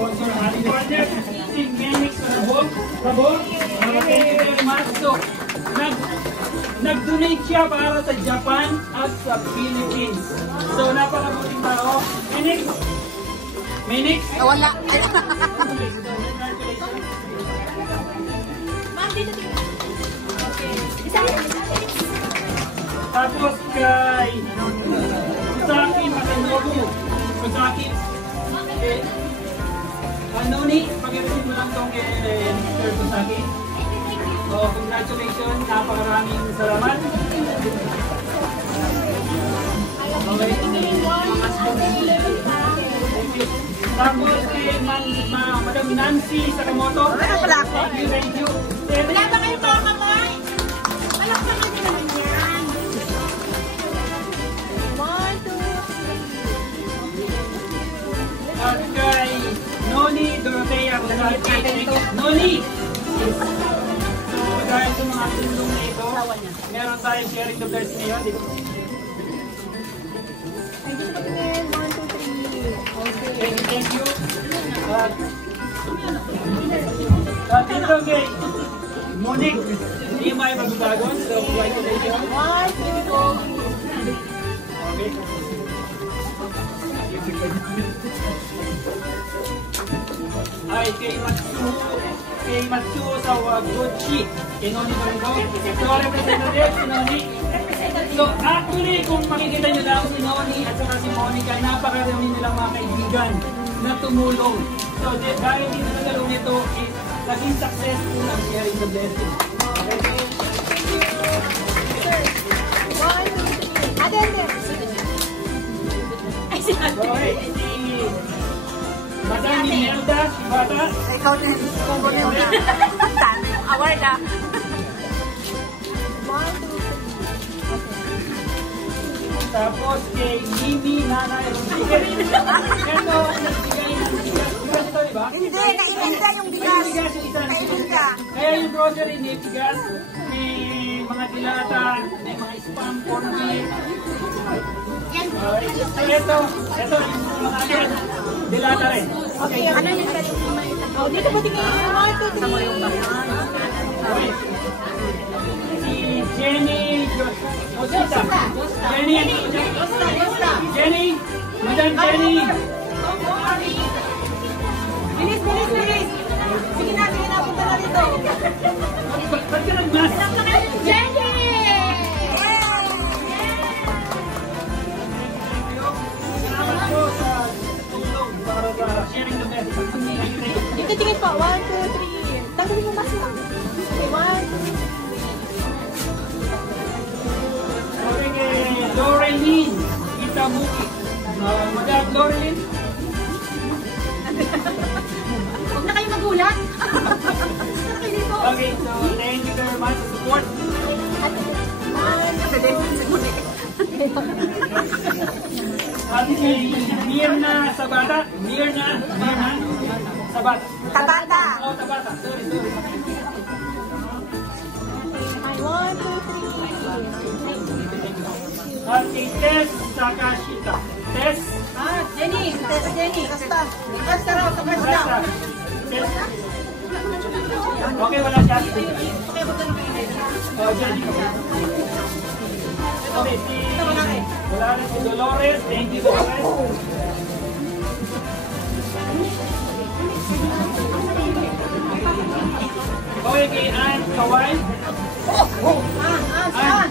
sponsor ng ating partner, si Menix Rabon. Thank you very much. So, nag-donate siya para sa Japan at sa Philippines. So, napakabuting tao. Menix? Wala. Tapos kay Kusaki Matanobu. Kusaki. Noni, pag-ibigin mo lang itong kay Mr. Kusaki. So, congratulations. Napakaraming salamat. Okay. Tapos kay Madam Nancy Sakamoto. Thank you. Wala ba kayo mga kamay? Malakpakan nyo naman yan. 1, 2, 3. At kay Noni Dorothea Noni! So dahil sa mga tulong na ito, meron tayong sharing the blessing ngayon. Thank you. At ito kay Monique, hindi may magbagon. So, congratulations. Okay. Ay, kay Matsuo sa Waguchi, Noni Doringo. So, representative si Noni. So, actually, kung makikita nyo lang si Noni at saka si Monica, napakarami nilang mga kaibigan na tumulong. So, dahil dito na dalawang ito, naging successful ang sharing the blessing. Okay? Okay, si Madam Imelda Shibata. Ikaw din. Kung gano'n na. Award ah. Tapos kay Mimi Nanay Rodriguez. Ito, nagbigay ng bigas. Bigas ito, di ba? Hindi, naiinda yung bigas. Bigas yung isa. Naiinda. Kaya yung grocery ni bigas, may mga dilata, may mga spam corn beef. Ito yung mga yan. Dilata rin. Okay. Ano yung sa yung dito ba tingin? 1, 2, 3. Okay. Si Jenny Josita. Jenny. Madam Jenny. Bilis. Sige na, punta na dito. Ba't ka nag-mas? Jenny! Salamat po sa tulong para sa sharing the message. Dito tingin pa. 1, 2, 3. Tanggalin mo mas lang. Okay, 1, 2, 3. Okay, kay Lorelyn Itamuki. Madam Lorelyn. Huwag na kayo magulat. Okay, so thank you very much for support. At kay Mirna Sabata. Mirna Sabata. Tabata. Oh, Tabata. Sorry. Ay, 1, 2, 3. At kay Tess Sakashita. Tess. Jenny. Basta. Basta raw. Tess. Okay, wala siya. Oh, Jenny. Okay, wala rin si Dolores. Thank you, Dolores. Okay, kay Ann Kawai. Ann,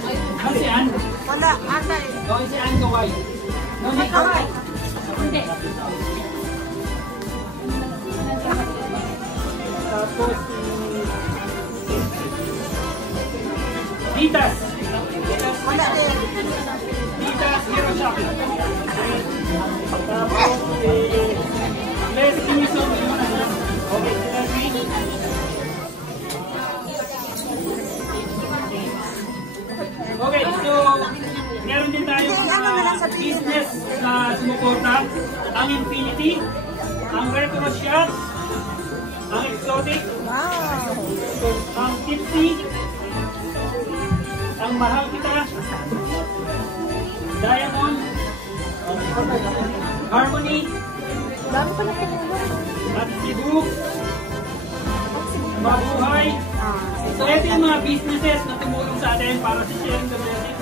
si Ann. Wala. Asay. Okay, si Ann Kawai. Noni Kawai. Hindi. Tapos Titas. Wala din. Titas Hirosaki. Tapos Leslie Mison. Okay, si Leslie. Okay, so meron din tayo business na sumuporta. Ang Infinity, ang Retro Shots, ang Exotic, ang Tipsy, ang Mahal Kita, Diamond, Harmony, Dami pala tumulong. at Cooks, Mabuhay. So ito yung mga businesses na tumulong sa atin para sa sharing the blessing.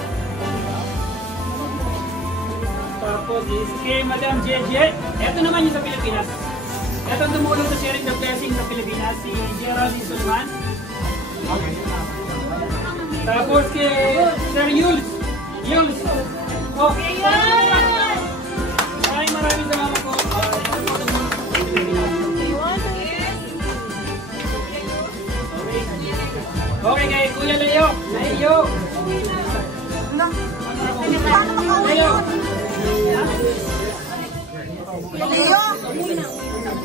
Tapos is kay Madam Jeje. Ito naman yung sa Pilipinas. Ito tumulong sa sharing the blessing sa Pilipinas, si Geraldine Sulman. Tapos kay Sir Yules. Okay, maraming salamat po. Okay, kay Kuya Leo. Leo.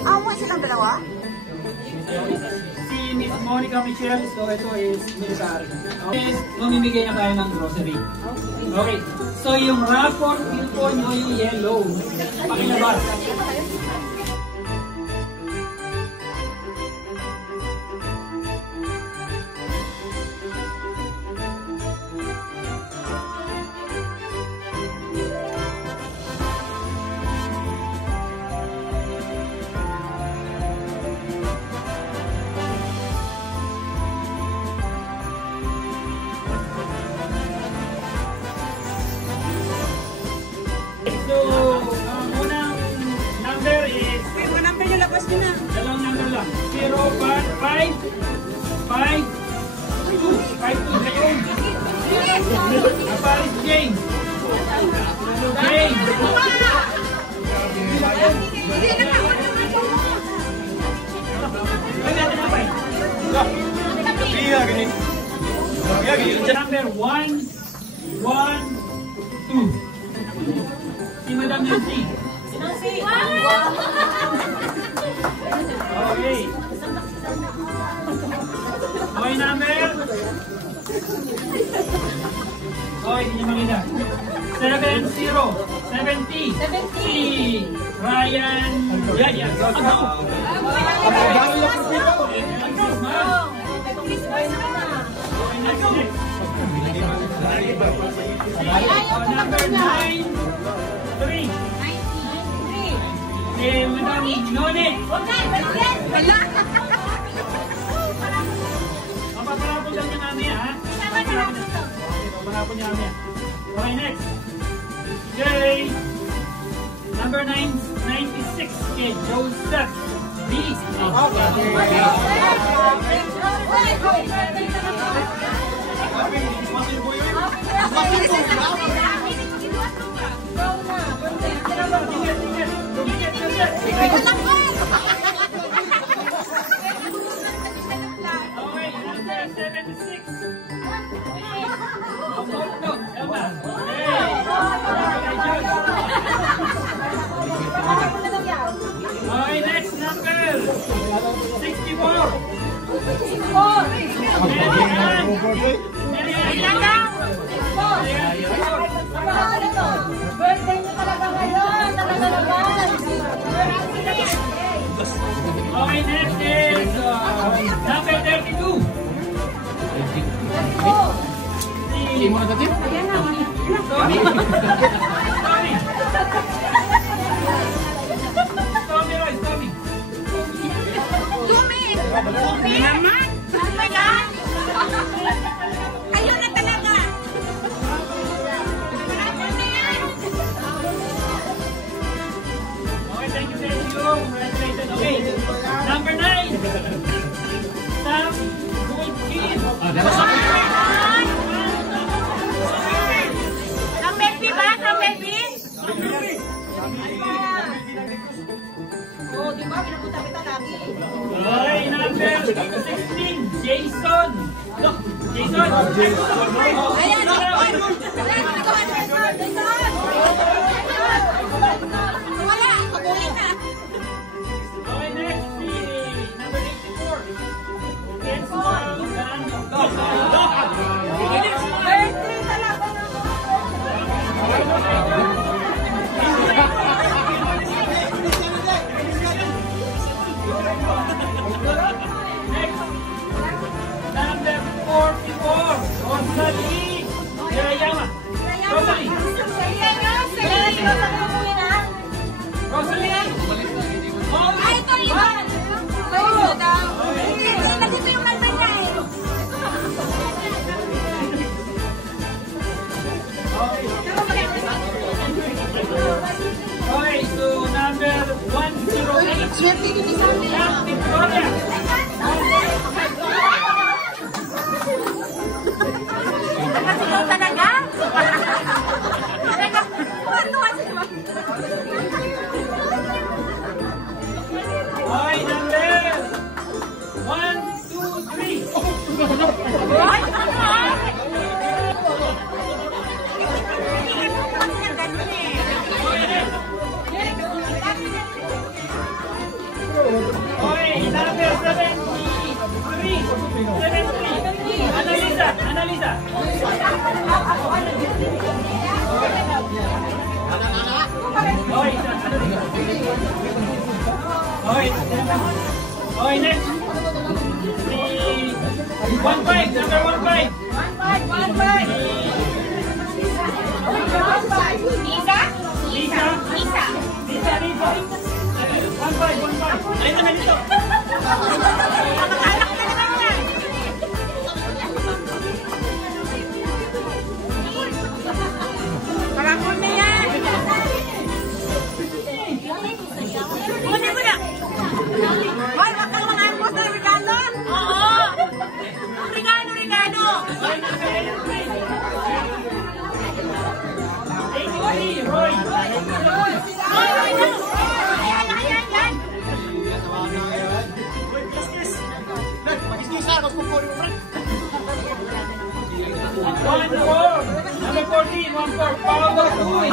Awan silang dalawa? Si Miss Monica Michelle, so ito is military. Okay, mamimigay na tayo ng grocery. Okay, so yung rapport po nyo yung yellow. Pakilabas. So, unang number is... Wait, mga number nyo, labas nyo na. Dalawang number lang. 0, 5, 5, 2. 5, 2 kayo. Aparis James. James. Number 1, 2. Si Madam Nancy. Okay. Okay, number. Okay, hindi niya makita. 70. Si Ryan. Yan. Number 9. 3. Si Madam None. Paparapon lang niya namin, ha? Paparapon niya namin. Okay, next. Jay. Number 96. Okay, Joseph. B. Okay, number 76. No, Elma. Okay, next number 64. Birthday nyo talaga ngayon. Talaga naman. Okay, next is number 32. Hindi mo na dati? Ayan na. Tommy. Dumi naman. Oh my God. Ayun na talaga. Okay, thank you. Congratulations. Okay, number 9. Sam Goldkin. Ang baby ba? Ang baby? Oh, di ba? Pinapunta kita lagi. Okay, number 16. Jason. Look, Jason. Ayan. Wala. Pagulin na. Okay, next. Number 84. Principal Dando. Birthday talaga na. Next. Number 44. Rosalie. Yayama. Rosalie. Rosalie. Oh, Ay, ito yun. Swerte din sa amin. Victoria. Nakasigaw talaga? Ano kasi ba? Okay, number 1, 2, 3. Ay, ano? Okay, number 73. Analisa, analisa. Okay, okay, next. 15, number 15. Lisa. 15. Ayun naman dito. Parang na yan. Muna muna. Hoy, wag kang mga angkos na Ricardo. Oo. Ricardo. Roy. One, four. Number 14, 1, 4. Paolo Ruiz.